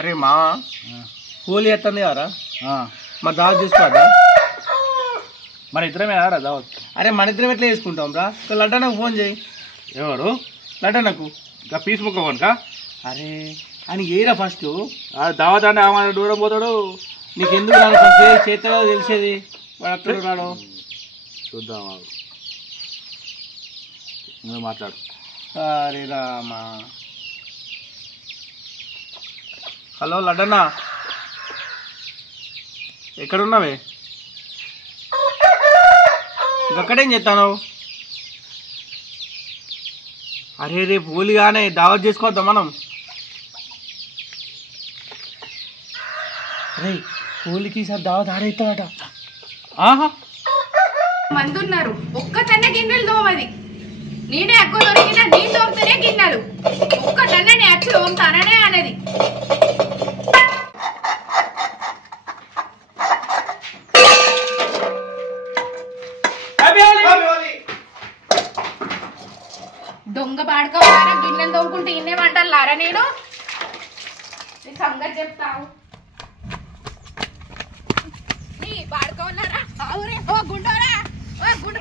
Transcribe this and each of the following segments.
అరే మా హోలీ ఎత్తంది కదరా మరి దావత్ చేసుకోవద్దా? మన ఇద్దరమే రా దావత్. అరే మన ఇద్దరం ఎట్లా చేసుకుంటాం రా? లడ్డనకు ఫోన్ చేయి. ఎవరు? లడ్డనకు. ఇంకా పీస్ ముక్క కొనుకా? అరే అని ఏరా ఫస్ట్ దావత్ అంటే ఆమె దూరం పోతాడు. నీకెందుకు రాను ఫస్ట్ చేతిలో తెలిసేది వాడు అక్కడ రాడు. చూద్దాం నువ్వు మాట్లాడు. అరే రామా. హలో లడ్డన్నా, ఎక్కడున్నావే? ఇంకక్కడేం చేస్తాను? అరే రేపు హోలీగానే దావత్ చేసుకోవద్దాం మనం. రే హోలీకి ఈసారి దావత్ ఆడైతాడట. ఆహా మంది ఉన్నారు, ఒక్కటన్న గిన్నెలు తోమది. నేనే ఎక్కువ దొరికినా నేను తోముతూనే గిన్నెలు. ఒక్కటన్న నేను అచ్చి తోముతాననే అనేది. దొంగ పాడుకోవాలా? గిన్నెలు తోముకుంటే ఇన్నేమంటారా? నేను నీ సంగతి చెప్తావు. నీ పాడుకోవాలరా? ఓ గుండోరా, ఓ గుండు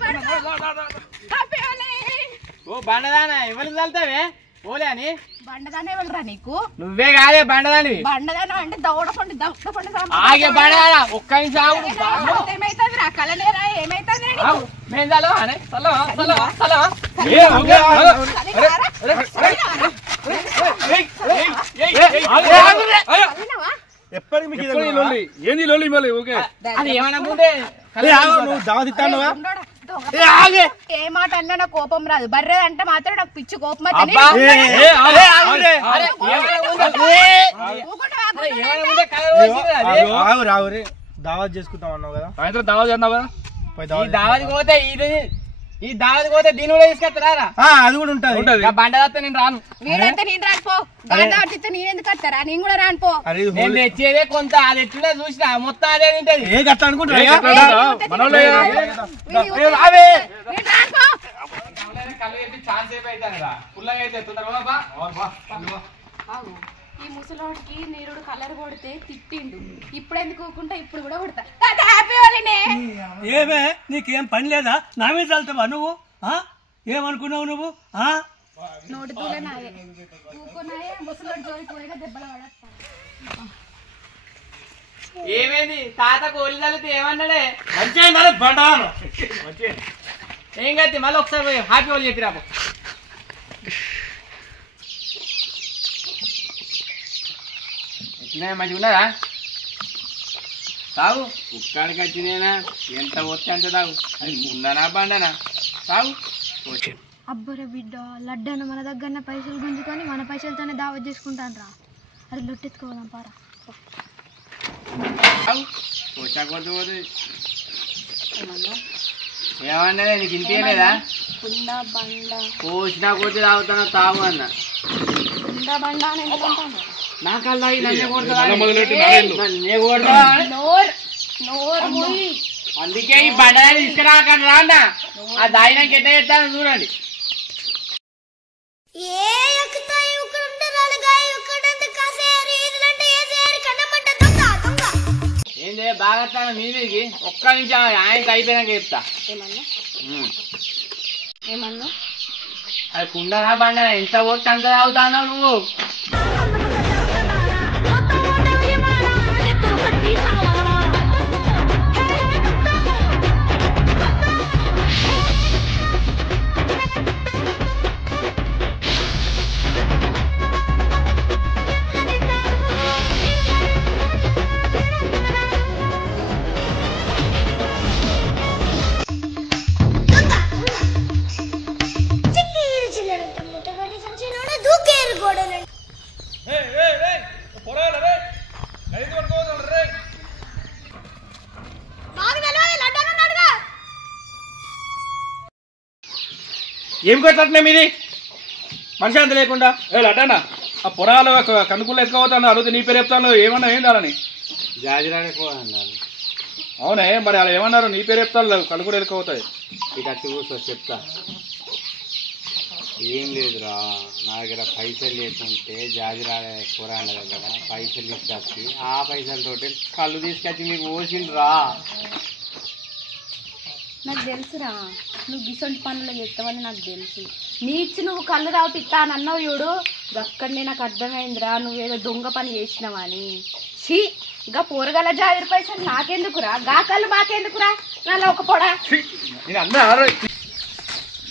ఓ బండదానా ఎవరు చల్తావే ఓలే అని? బండదానే వెళ్ళరా నీకు? నువ్వే కాదే బండదాని. బండదానం అంటే దౌడపండి ఆగే బండదానా ఒక్క నిమిషం ఏమైతుంది రా? కలనేరా ఏమైతుంది? ఏంది లోలి మళ్ళీ? ఓకే అది ఏమన్నా నువ్వు దావత్ ఇస్తానువా? ఏ మాట అన్నా నాకు కోపం రాదు. బర్రె అంటే మాత్రం నాకు పిచ్చి కోపం. రావురే దావత్ చేసుకుంటాం అన్నావు కదా, సాయంత్రం దావత్ అన్నావు కదా. దావత్ పోతే ఈ దావత్ పోతే దీని కూడా తీసుకెళ్తారా? అది కూడా ఉంటది. బండదాస్తే నేను రాను. మీరైతే నేను రానుపో. దావతిస్తే నేను ఎందుకు వస్తారా? నేను కూడా రానుపో. నేను తెచ్చేదే కొంత, అది ఎట్లా చూసినా మొత్తం అదే తింటది. ఏ గట్ట అనుకుంటా ఈ ముసలోడికి నీరుడు కలర్ కొడితే తిట్టిండు. ఇప్పుడు ఎందుకు ఊకుంటా? ఇప్పుడు కూడా కొడతా. ఏమే నీకేం పని లేదా? నా మీద చల్తావా నువ్వు? ఏమనుకున్నావు నువ్వు? నోటి తూలనాయే ఊకున్నాయే. ముసలోడి జోలికి పోయినా దెబ్బలు పడేస్తా. ఏమైంది తాత కోలి తల్లితే ఏమన్నాడే? మంచిగా బండాను ఏం కత్తి మళ్ళీ ఒకసారి పోయి హ్యాపీ వాళ్ళు చెప్పి రాబో. మంచిగా ఉన్నదా? తాగు ఉక్కాడికి వచ్చినేనా? ఎంత వస్తే అంత తాగు. అది ఉండనా బండనా? తాగు. అబ్బరా బిడ్డ, లడ్డన్న మన దగ్గర పైసలు గుంజుకొని మన పైసలతోనే దావత్ చేసుకుంటాను రా. అది లొట్టెత్తుకోదాం పారా. ఏమన్నా నీకు ఇంతేలేదా? పోసినా కొద్ది తాగుతాను తాగు అన్న. అందుకే ఈ బండదాన్ని తీసుకురాకండి రా అన్న. ఆ దాయినాకి ఎట్లా చేస్తాను చూడండి. ఏంది బాగా మీదికి ఒక్క నిమిషం ఆయనకి అయిపోయినాక చెప్తా. ఏమన్నా అది కుండనా బండ ఎంత కొట్టి అంత తాగుతావు నువ్వు? ఏం కొట్టట్లే మీది మనిషి అంత లేకుండా? లడ్డన్న ఆ పొరాలు కనుక్కులు ఎత్తుకోవతాను అడిగితే నీ పేరు చెప్తాను. ఏమన్నా ఏం కాదని జాజిరాని అవునే మరి అలా ఏమన్నారు? నీ పేరు చెప్తాను కనుక్కులు ఎత్తుకోవుతాయి. ఇక చూసో చెప్తా. ఏం లేదురా, నా దగ్గర పైసలు లేకుంటే జాజిరా కూరగాయల దగ్గర పైసలు తీసుకొచ్చి ఆ పైసలతోటి కళ్ళు తీసుకొచ్చి మీకు పోసిండ్రా. నాకు తెలుసురా, నువ్వు గిసొంటి పనులు చెప్తావని నాకు తెలుసు. నీ ఇచ్చి నువ్వు కళ్ళు తాగుపిస్తా అని అన్నావు చూడు, అక్కడనే నాకు అర్థమైందిరా నువ్వేదో దొంగ పని చేసినావని. షీ, ఇంకా పోరగల జాజిర పైసలు నాకెందుకురా, గా కళ్ళు మాకెందుకురా, నల్ల ఒక పొడా. నేను అన్నా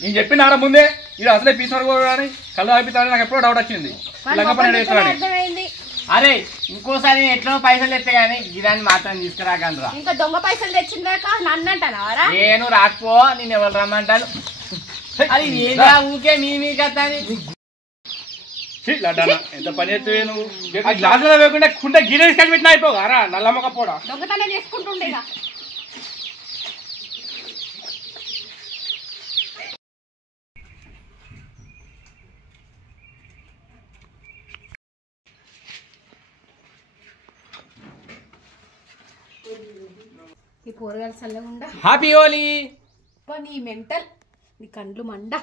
నేను చెప్పిన ముందే ఇది అసలే పీసారు కానీ కళ్ళు ఆపిస్తానని నాకు ఎప్పుడో డౌట్ వచ్చింది. అర్థమైంది. అరే ఇంకోసారి ఎట్లా పైసలు ఎత్తే గానీ ఇదాన్ని మాత్రం తీసుకురాకండ్రా. ఇంకా దొంగ పైసలు తెచ్చిందాక నన్ను అంటానారా? నేను రాకపో, నేను ఎవరు రమ్మంటాను. అది ఏదా ఊకే మీ కథ అని. ఎంత పని చేస్తావే నువ్వు? గ్లాసులో వేయకుండా కుండ గిన్నె తీసుకొని పెట్టినా అయిపోగారా నల్లమ్మక పోడా. దొంగతనం చేసుకుంటుండేగా. ఈ పోరగాలు చల్లగుండా. హ్యాపీ హోలీ. నీ మెంటల్, నీ కండ్లు మండ.